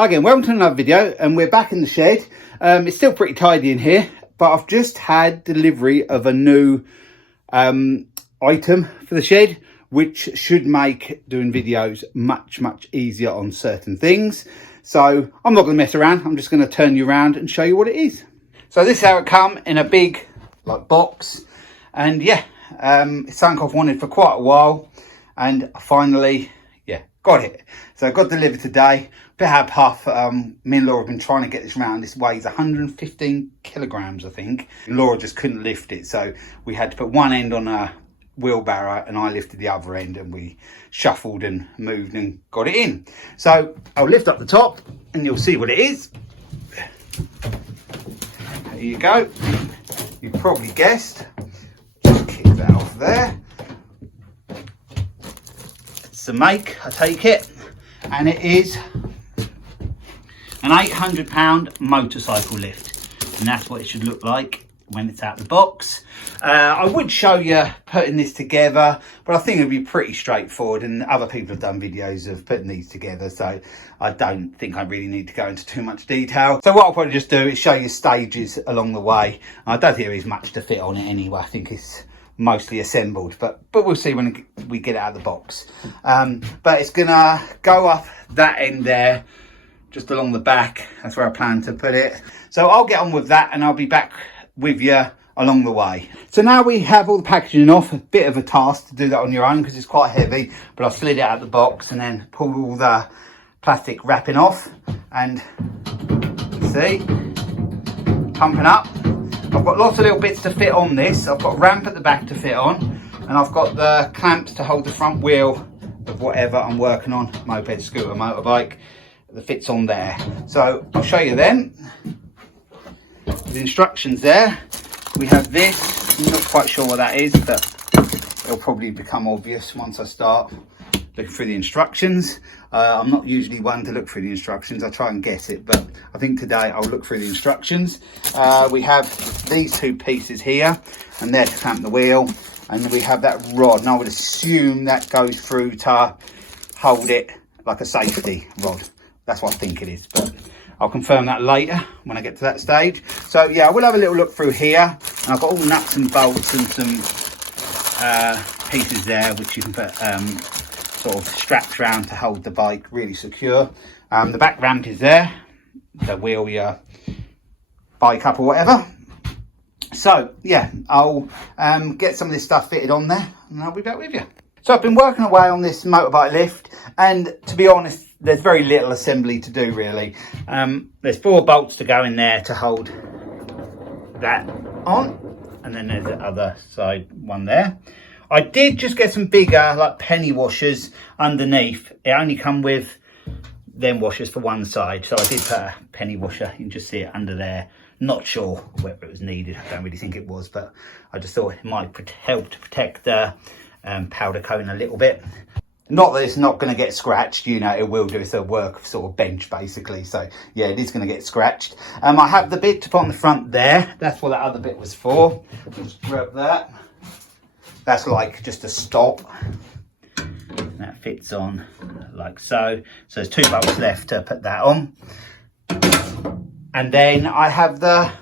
Hi again, welcome to another video, and we're back in the shed. It's still pretty tidy in here, but I've just had delivery of a new item for the shed, which should make doing videos much easier on certain things. So I'm not going to mess around, I'm just going to turn you around and show you what it is. So this is how it come in a big box, and yeah, it's something I've wanted for quite a while, and I finally got it. So I got delivered today. Bit out of puff. Me and Laura have been trying to get this round. This weighs 115 kilograms, I think. And Laura just couldn't lift it, so we had to put one end on a wheelbarrow and I lifted the other end, and we shuffled and moved and got it in. So I'll lift up the top and you'll see what it is. There you go. You probably guessed. Just kick that off there. The make, I take it, and it is an 800-pound motorcycle lift, and that's what it should look like when it's out the box. I would show you putting this together, but I think it'd be pretty straightforward, and other people have done videos of putting these together, so I don't think I really need to go into too much detail. So what I'll probably just do is show you stages along the way. I don't think there is much to fit on it anyway. I think it's mostly assembled, but we'll see when we get it out of the box. But it's gonna go up that end there, just along the back. That's where I plan to put it. So I'll get on with that and I'll be back with you along the way. So now we have all the packaging off. A bit of a task to do that on your own because it's quite heavy, but I've slid it out of the box and then pulled all the plastic wrapping off, and see, pumping up. I've got lots of little bits to fit on this. I've got a ramp at the back to fit on, and I've got the clamps to hold the front wheel of whatever I'm working on, moped, scooter, motorbike, that fits on there. So I'll show you then. The instructions there. We have this. I'm not quite sure what that is, but it'll probably become obvious once I start looking through the instructions. I'm not usually one to look through the instructions. I try and guess it, but I think today I'll look through the instructions. We have these two pieces here, and they're to clamp the wheel, and we have that rod, and I would assume that goes through to hold it like a safety rod. That's what I think it is, but I'll confirm that later when I get to that stage. So yeah, I will have a little look through here, and I've got all nuts and bolts and some pieces there which you can put sort of strapped around to hold the bike really secure. The back ramp is there to wheel your bike up or whatever. So yeah, I'll get some of this stuff fitted on there and I'll be back with you. So I've been working away on this motorbike lift, and to be honest, there's very little assembly to do really. There's 4 bolts to go in there to hold that on, and then there's the other side one there. I did just get some bigger penny washers underneath. It only come with them washers for one side, so I did put a penny washer. You can just see it under there. Not sure whether it was needed. I don't really think it was, but I just thought it might help to protect the powder cone a little bit. Not that it's not going to get scratched, you know, it will do. It's a work sort of bench basically, so yeah, it is going to get scratched. I have the bit to put on the front there. That's what that other bit was for. Just grab that. That's like just a stop. That fits on like so. So there's 2 bolts left to put that on. And then I have the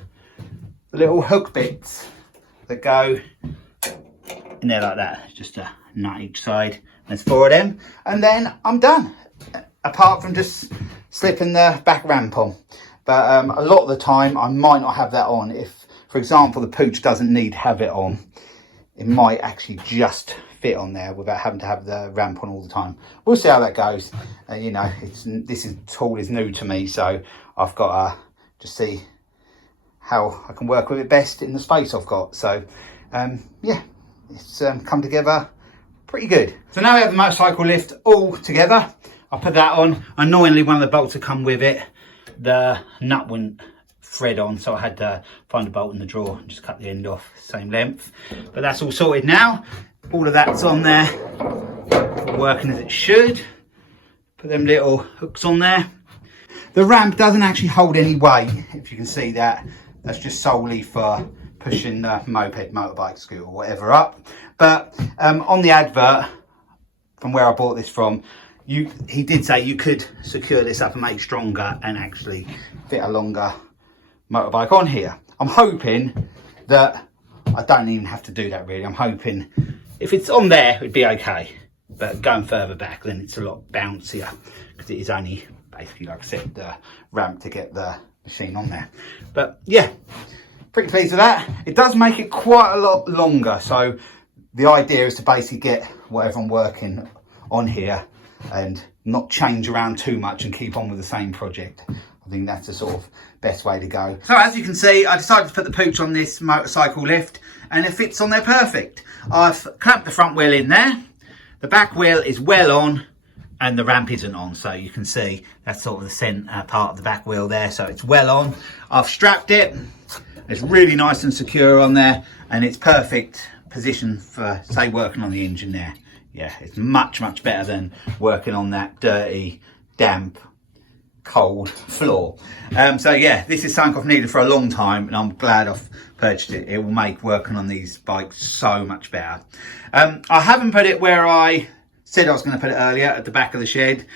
little hook bits that go in there like that. It's just a nut each side. There's 4 of them. And then I'm done. Apart from just slipping the back ramp on. But a lot of the time I might not have that on. If, for example, the Puch doesn't need to have it on, it might actually just fit on there without having to have the ramp on all the time. We'll see how that goes. You know, this tool is new to me, so I've got to just see how I can work with it best in the space I've got. So yeah, it's come together pretty good. So now we have the motorcycle lift all together. I'll put that on. Annoyingly, one of the bolts that come with it, the nut wouldn't thread on, so I had to find a bolt in the drawer and just cut the end off, same length. But that's all sorted now. All of that's on there, working as it should. Put them little hooks on there. The ramp doesn't actually hold any weight, if you can see that. That's just solely for pushing the moped, motorbike, scooter, whatever up. But on the advert, from where I bought this from, he did say you could secure this up and make it stronger and actually fit a longer motorbike on here. I'm hoping that I don't even have to do that really. I'm hoping if it's on there, it'd be okay. But going further back, then it's a lot bouncier because it is only basically, like I said, the ramp to get the machine on there. But yeah, pretty pleased with that. It does make it quite a lot longer. So the idea is to basically get whatever I'm working on here and not change around too much and keep on with the same project. I think that's the sort of best way to go. So as you can see, I decided to put the Puch on this motorcycle lift and it fits on there perfect. I've clamped the front wheel in there. The back wheel is well on and the ramp isn't on. So you can see that's sort of the centre part of the back wheel there. So it's well on. I've strapped it. It's really nice and secure on there and it's perfect position for, say, working on the engine there. Yeah, it's much, much better than working on that dirty, damp, cold floor. So yeah, this is something I've needed for a long time and I'm glad I've purchased it. It will make working on these bikes so much better. I haven't put it where I said I was going to put it earlier, at the back of the shed,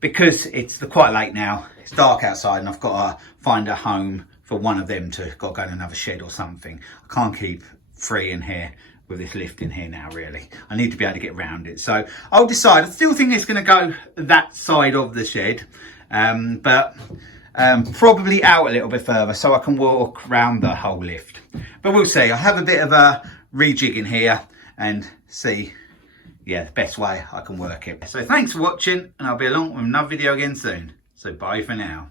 because it's quite late now. It's dark outside and I've got to find a home for one of them to go in another shed or something. I can't keep three in here with this lift in here now, really. I need to be able to get around it. So I'll decide. I still think it's going to go that side of the shed, but probably out a little bit further so I can walk around the whole lift. But we'll see. I'll have a bit of a rejig in here and see, yeah, the best way I can work it. So thanks for watching and I'll be along with another video again soon. So bye for now.